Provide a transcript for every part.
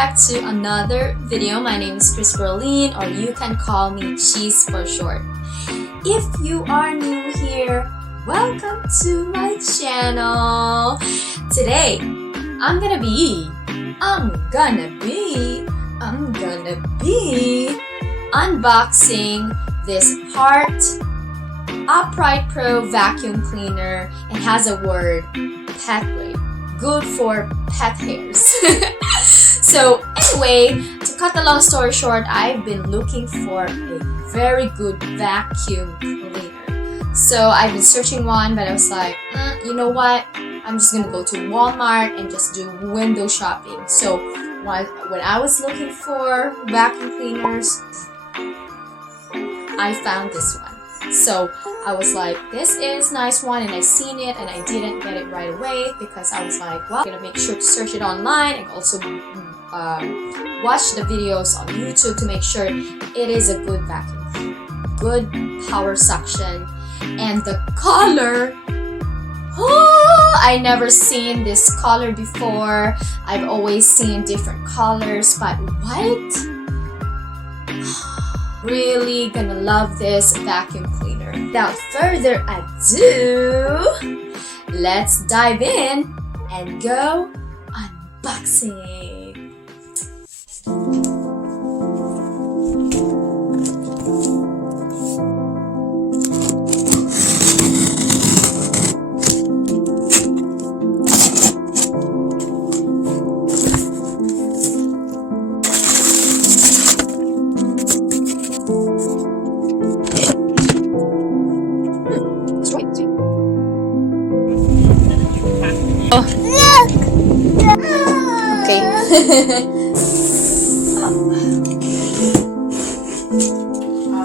back to another video. My name is Chrisberleen, or you can call me Cheese for short. If you are new here, welcome to my channel. Today, I'm gonna be unboxing this HART Upright Pro vacuum cleaner. It has a word, pet grade, good for pet hairs. So anyway, to cut the long story short, I've been looking for a very good vacuum cleaner. So I've been searching one, but I was like, you know what? I'm just gonna go to Walmart and just do window shopping. So when I was looking for vacuum cleaners, I found this one. So I was like, this is nice one, and I seen it and I didn't get it right away because I was like, well, I'm gonna make sure to search it online and also watch the videos on YouTube to make sure it is a good vacuum cleaner, good power suction, and the color. Oh, I never seen this color before. I've always seen different colors, but white. Really gonna love this vacuum cleaner. Without further ado, let's dive in and go unboxing.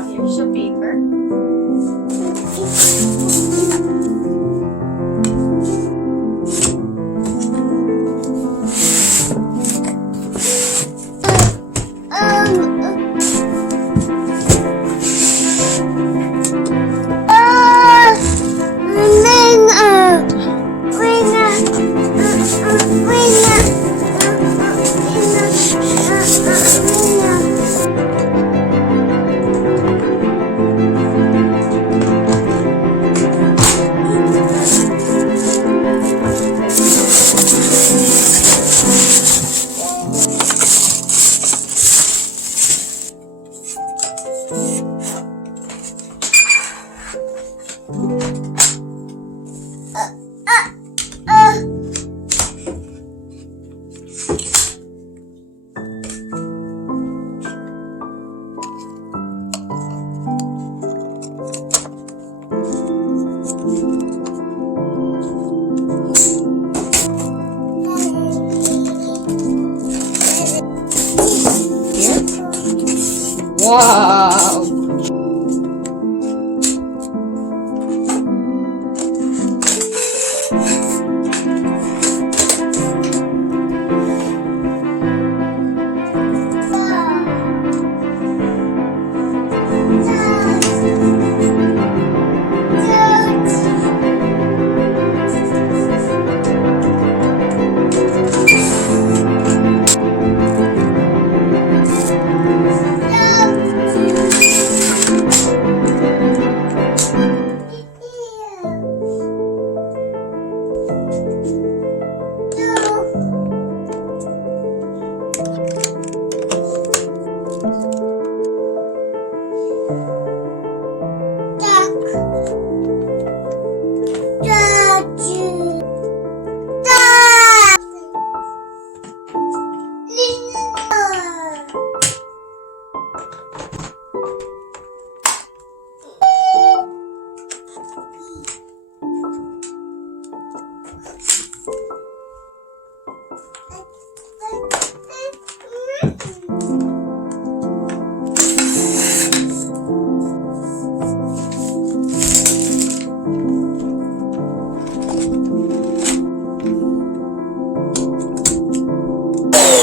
Here's your paper. Wow!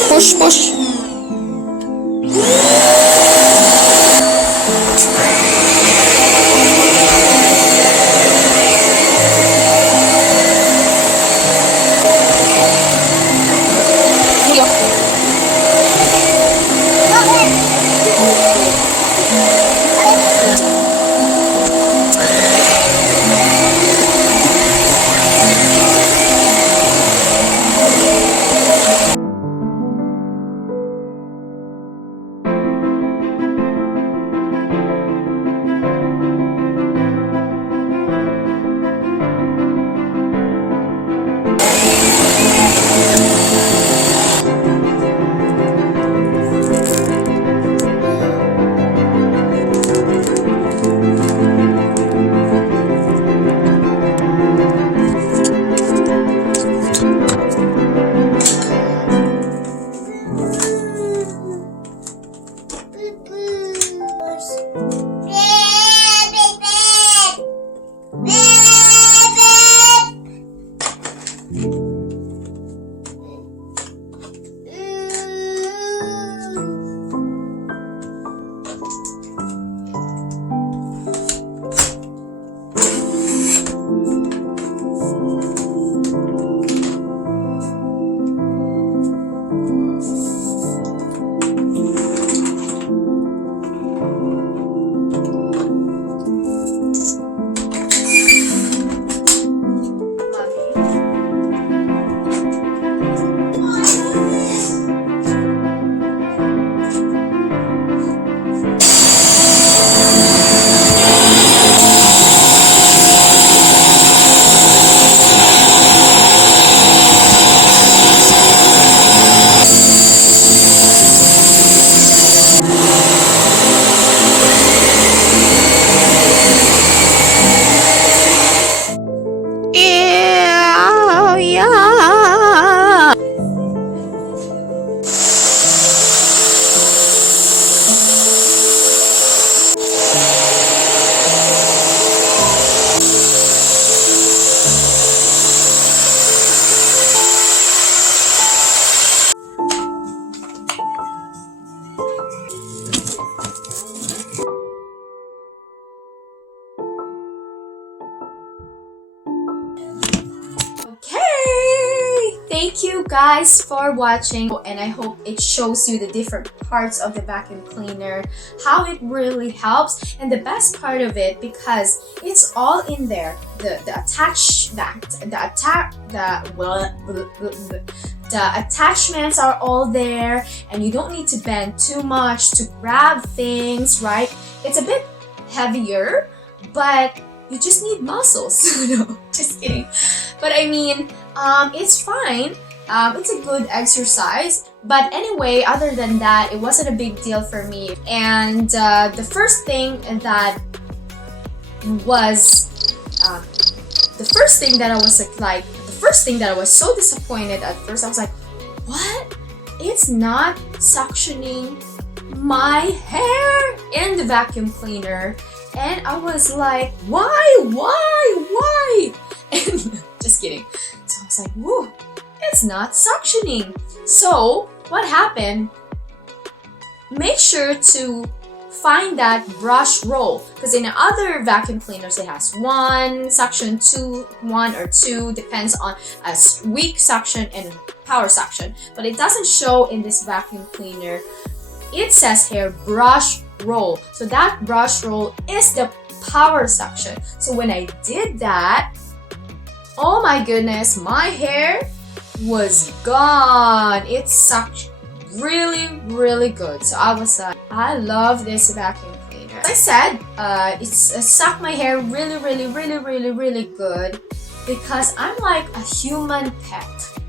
Push, push. Here you go. diarrhea. Okay, thank you guys for watching, and I hope it shows you the different parts of the vacuum cleaner, how it really helps, and the best part of it, because it's all in there. The attachments are all there, and you don't need to bend too much to grab things, right? It's a bit heavier, but you just need muscles. No, just kidding. But I mean, it's fine. It's a good exercise. But anyway, other than that, it wasn't a big deal for me. And the first thing that I was so disappointed at first. I was like, what? It's not suctioning my hair in the vacuum cleaner. And I was like, why? And just kidding. So I was like, whoa, it's not suctioning. So what happened? Make sure to find that brush roll, because in other vacuum cleaners it has one suction, one or two, depends on a weak suction and power suction. But it doesn't show in this vacuum cleaner. It says here brush roll. So that brush roll is the power suction. So when I did that, oh my goodness, my hair was gone. It sucked really good. So I was like, I love this vacuum cleaner. As I said, it's sucked my hair really good, because I'm like a human pet.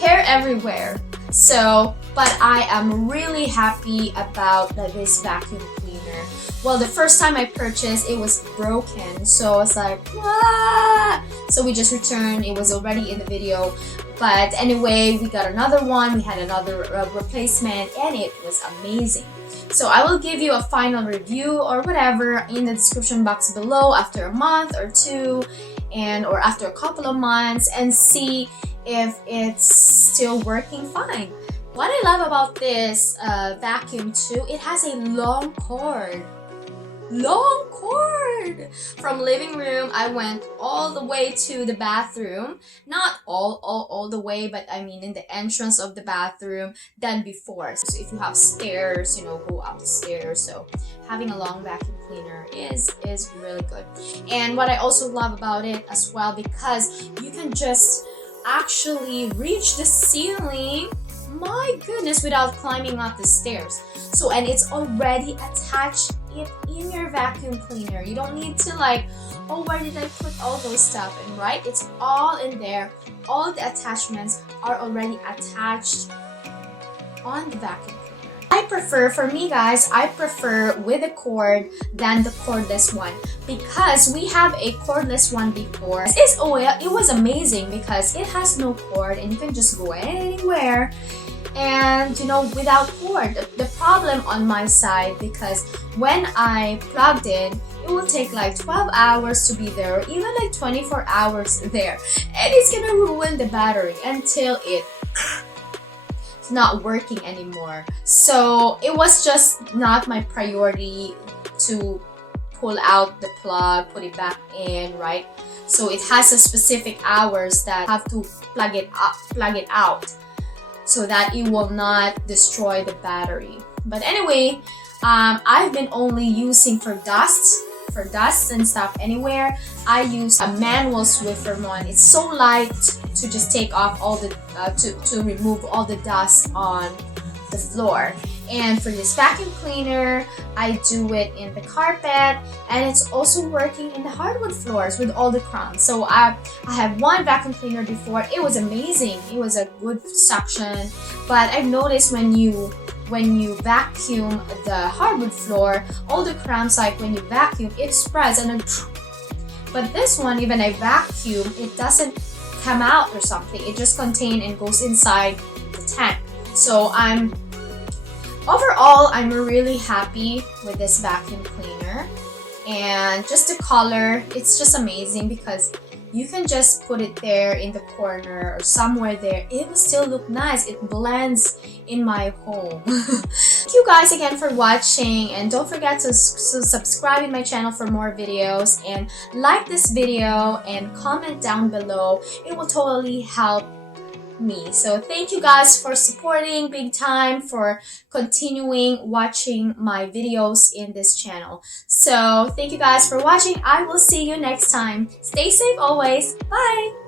Hair everywhere. So, but I am really happy about this vacuum cleaner. Well, the first time I purchased, it was broken. So I was like, ah! So we just returned. It was already in the video. But anyway, we got another one. We had another replacement, and it was amazing. So I will give you a final review or whatever in the description box below after a month or two, or after a couple of months, and see if it's still working fine. What I love about this vacuum too, it has a long cord. From living room, I went all the way to the bathroom. Not all the way, but I mean in the entrance of the bathroom than before. So if you have stairs, go up the stairs. So having a long vacuum cleaner is really good. And what I also love about it as well, because you can just actually reach the ceiling, my goodness, without climbing up the stairs. So, and it's already attached in your vacuum cleaner. You don't need to like, oh, where did I put all those stuff in, right? It's all in there. All the attachments are already attached on the vacuum cleaner. For me guys, I prefer with a cord than the cordless one, because we have a cordless one before. It was amazing because it has no cord and you can just go anywhere, and without cord. The problem on my side, because when I plugged in, it will take like 12 hours to be there, or even like 24 hours there, and it's gonna ruin the battery until it's not working anymore. So it was just not my priority to pull out the plug, put it back in, right? So it has a specific hours that have to plug it out, so that it will not destroy the battery. But anyway, I've been only using for dust and stuff anywhere. I use a manual Swiffer one. It's so light to just take off all the to remove all the dust on the floor. And for this vacuum cleaner, I do it in the carpet, and it's also working in the hardwood floors with all the crumbs. So I had one vacuum cleaner before. It was amazing. It was a good suction, but I've noticed when you vacuum the hardwood floor, all the crumbs, like when you vacuum, it spreads and then. But this one, even I vacuum, it doesn't come out or something. It just contains and goes inside the tank. So overall, I'm really happy with this vacuum cleaner. And just the color, it's just amazing because you can just put it there in the corner or somewhere there. It will still look nice. It blends in my home. Thank you guys again for watching, and don't forget to subscribe in my channel for more videos, and like this video and comment down below. It will totally help me. So thank you guys for supporting big time, for continuing watching my videos in this channel. So thank you guys for watching. I will see you next time. Stay safe always. Bye.